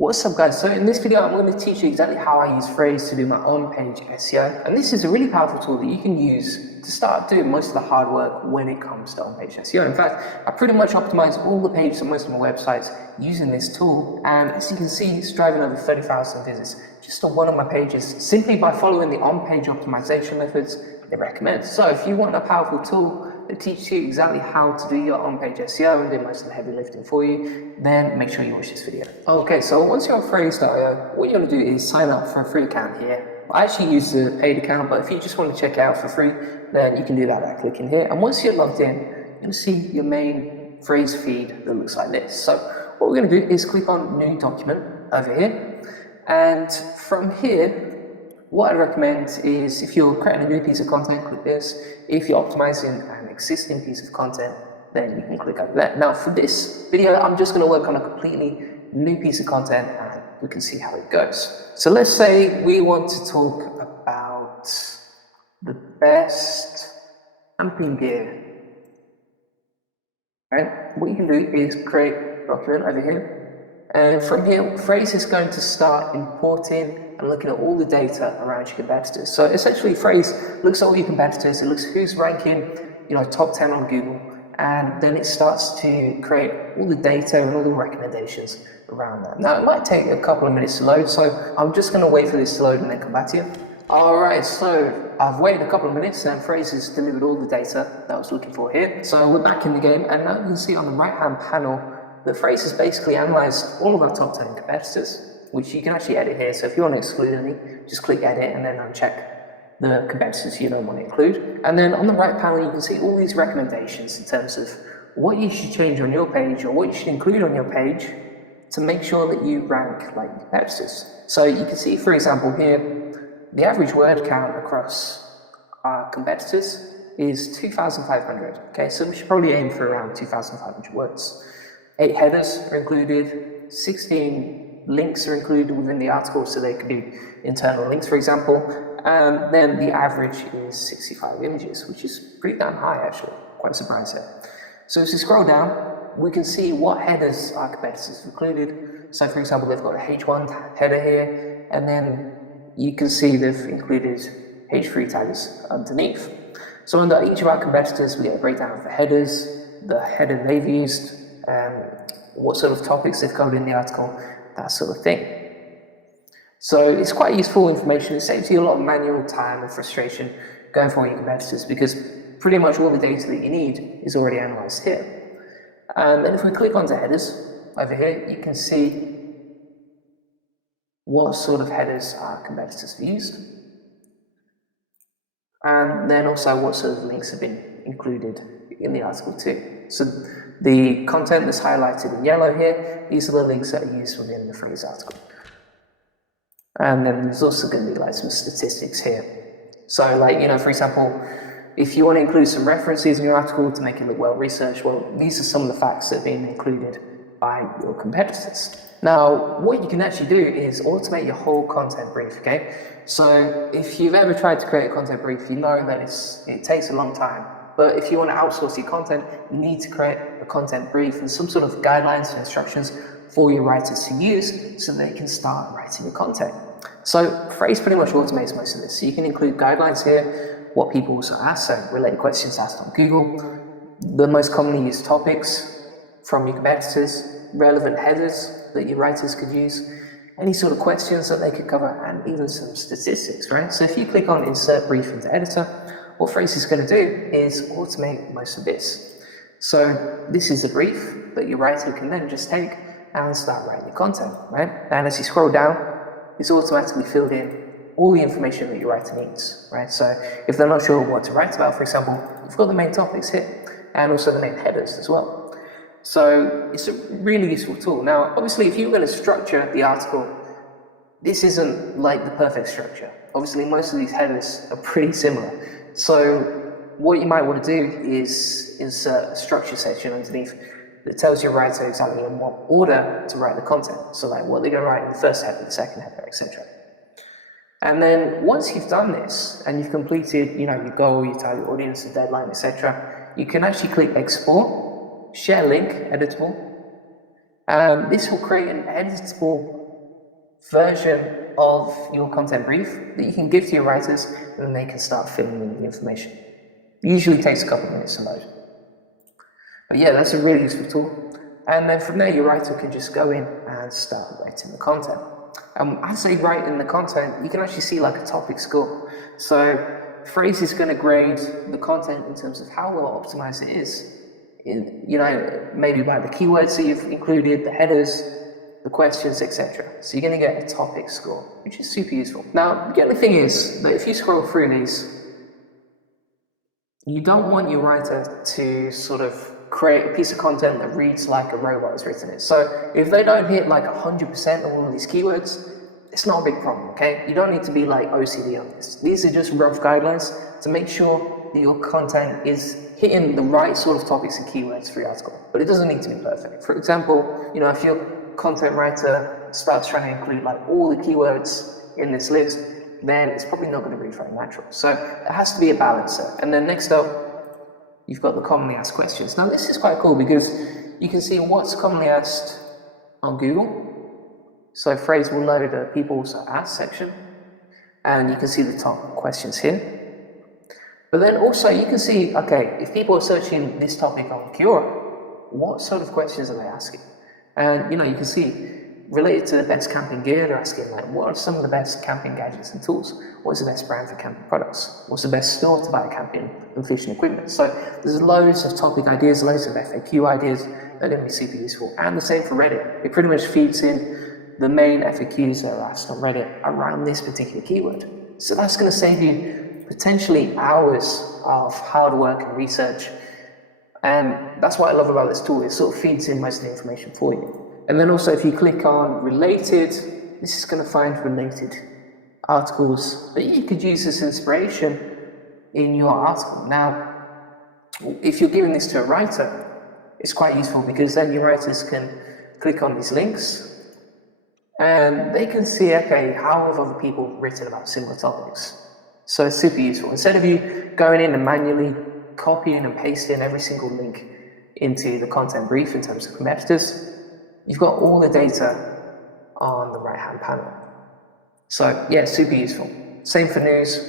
What's up guys, so in this video I'm going to teach you exactly how I use Phrase to do my on-page SEO, and this is a really powerful tool that you can use to start doing most of the hard work when it comes to on-page SEO. In fact, I pretty much optimize all the pages on most of my websites using this tool, and as you can see it's driving over 30,000 visits just on one of my pages simply by following the on-page optimization methods it recommends. So if you want a powerful tool that teaches you exactly how to do your on-page SEO and do most of the heavy lifting for you, then make sure you watch this video. Okay, so once you're on Phrase.io, what you're going to do is sign up for a free account here. I actually use the paid account, but if you just want to check it out for free, then you can do that by clicking here. And once you're logged in, you're going to see your main Phrase feed that looks like this. So what we're going to do is click on New Document over here. And from here, what I'd recommend is if you're creating a new piece of content, click this. If you're optimizing an existing piece of content, then you can click over there. Now for this video, I'm just going to work on a completely new piece of content and we can see how it goes. So let's say we want to talk about the best camping gear. Right? What you can do is create a document over here. And from here, Phrase is going to start importing and looking at all the data around your competitors. So essentially, Phrase looks at all your competitors, it looks at who's ranking, top 10 on Google, and then it starts to create all the data and all the recommendations around that. Now, it might take a couple of minutes to load, so I'm just going to wait for this to load and then come back to you. Alright, so I've waited a couple of minutes and Phrase has delivered all the data that I was looking for here. So we're back in the game, and now you can see on the right-hand panel that Phrase has basically analysed all of our top 10 competitors, which you can actually edit here. So if you want to exclude any, just click edit and then uncheck the competitors you don't want to include. And then on the right panel, you can see all these recommendations in terms of what you should change on your page or what you should include on your page to make sure that you rank like competitors. So you can see, for example, here, the average word count across our competitors is 2,500. Okay, so we should probably aim for around 2,500 words. 8 headers are included, 16 links are included within the article, so they could be internal links, for example. And then the average is 65 images, which is pretty damn high, actually. Quite surprised here. So as we scroll down, we can see what headers our competitors have included. So, for example, they've got a H1 header here, and then you can see they've included H3 tags underneath. So under each of our competitors, we get a breakdown of the headers, the header they've used, what sort of topics they've covered in the article, that sort of thing. So it's quite useful information. It saves you a lot of manual time and frustration going for your competitors because pretty much all the data that you need is already analysed here. And then if we click onto headers over here, you can see what sort of headers our competitors have used. And then also what sort of links have been included in the article too. So the content that's highlighted in yellow here, these are the links that are used within the Phrase article. And then there's also going to be like some statistics here. So like, for example, if you want to include some references in your article to make it look well researched, well, these are some of the facts that have been included by your competitors. Now, what you can actually do is automate your whole content brief, okay? So if you've ever tried to create a content brief, you know that it takes a long time. But if you want to outsource your content, you need to create a content brief and some sort of guidelines and instructions for your writers to use so they can start writing your content. So Phrase pretty much automates most of this. So you can include guidelines here, what people also ask, so related questions asked on Google, the most commonly used topics from your competitors, relevant headers that your writers could use, any sort of questions that they could cover, and even some statistics, right? So if you click on Insert Brief into Editor, what Phrase is going to do is automate most of this. So this is a brief that your writer can then just take and start writing your content, right? And as you scroll down, it's automatically filled in all the information that your writer needs, right? So if they're not sure what to write about, for example, you've got the main topics here and also the main headers as well. So it's a really useful tool. Now, obviously, if you're going to structure the article, this isn't like the perfect structure. Obviously, most of these headers are pretty similar. So what you might want to do is insert a structure section underneath that tells your writer exactly in what order to write the content. So like what they're going to write in the first header, the second header, etc. And then once you've done this and you've completed, your goal, your target audience, the deadline, etc., you can actually click export, share link, editable. This will create an editable version of your content brief that you can give to your writers, and then they can start filling in the information. It usually takes a couple of minutes to load. But yeah, that's a really useful tool. And then from there, your writer can just go in and start writing the content. As they write in the content, you can actually see like a topic score. So Phrase is going to grade the content in terms of how well optimized it is. Maybe by the keywords that you've included, the headers, the questions, etc. So you're going to get a topic score, which is super useful. Now, the only thing is that if you scroll through these, you don't want your writer to sort of create a piece of content that reads like a robot has written it. So if they don't hit like 100% of all of these keywords, it's not a big problem, okay? You don't need to be like OCD on this. These are just rough guidelines to make sure that your content is hitting the right sort of topics and keywords for your article. But it doesn't need to be perfect. For example, if your content writer starts trying to include like all the keywords in this list, then it's probably not going to read very natural. So it has to be a balance there. And then next up, you've got the commonly asked questions. Now this is quite cool because you can see what's commonly asked on Google. So Phrase will load a people also asked section, and you can see the top questions here. But then also you can see, okay, if people are searching this topic on Quora, what sort of questions are they asking? And you can see related to the best camping gear, they're asking like, what are some of the best camping gadgets and tools? What's the best brand for camping products? What's the best store to buy camping and fishing equipment? So there's loads of topic ideas, loads of FAQ ideas that are going to be super useful. And the same for Reddit. It pretty much feeds in the main FAQs that are asked on Reddit around this particular keyword. So that's going to save you potentially hours of hard work and research. And that's what I love about this tool. It sort of feeds in most of the information for you. And then also if you click on related, this is going to find related articles that you could use as inspiration in your article. Now, if you're giving this to a writer, it's quite useful because then your writers can click on these links and they can see, okay, how have other people written about similar topics? So it's super useful. Instead of you going in and manually copying and pasting every single link into the content brief in terms of competitors, you've got all the data on the right-hand panel. So yeah, super useful. Same for news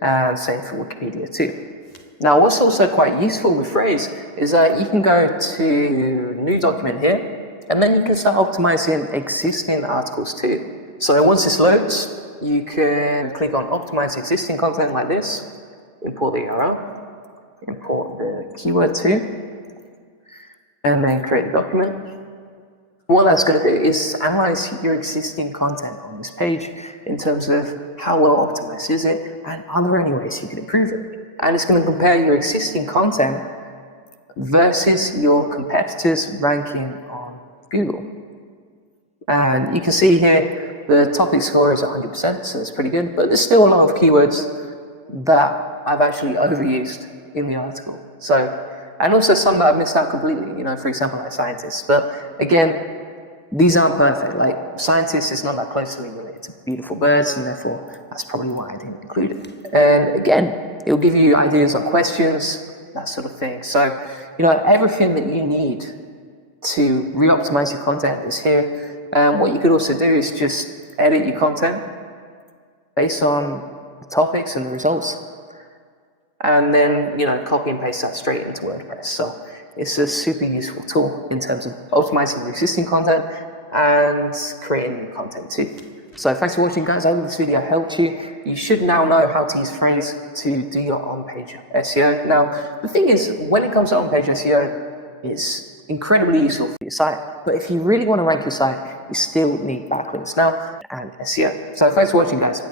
and same for Wikipedia too. Now, what's also quite useful with Phrase is that you can go to new document here, and then you can start optimizing existing articles too. So once this loads, you can click on optimize existing content like this, import the URL, import the keyword too, and then create the document. What that's going to do is analyze your existing content on this page in terms of how well optimized is it, and are there any ways you can improve it. And it's going to compare your existing content versus your competitors' ranking on Google. And you can see here the topic score is 100%, so that's pretty good, but there's still a lot of keywords that I've actually overused in the article. And also some that I've missed out completely, for example, like scientists. But again, these aren't perfect. Like scientists is not that closely related to beautiful birds, and therefore that's probably why I didn't include it. And again, it'll give you ideas on questions, that sort of thing. So, everything that you need to re-optimize your content is here. What you could also do is just edit your content based on the topics and the results, and then copy and paste that straight into WordPress. So it's a super useful tool in terms of optimizing your existing content and creating new content too. So thanks for watching, guys. I hope this video helped you. You should now know how to use Phrase to do your on-page SEO. Now, the thing is, when it comes to on-page SEO, it's incredibly useful for your site. But if you really want to rank your site, you still need backlinks now and SEO. So thanks for watching, guys.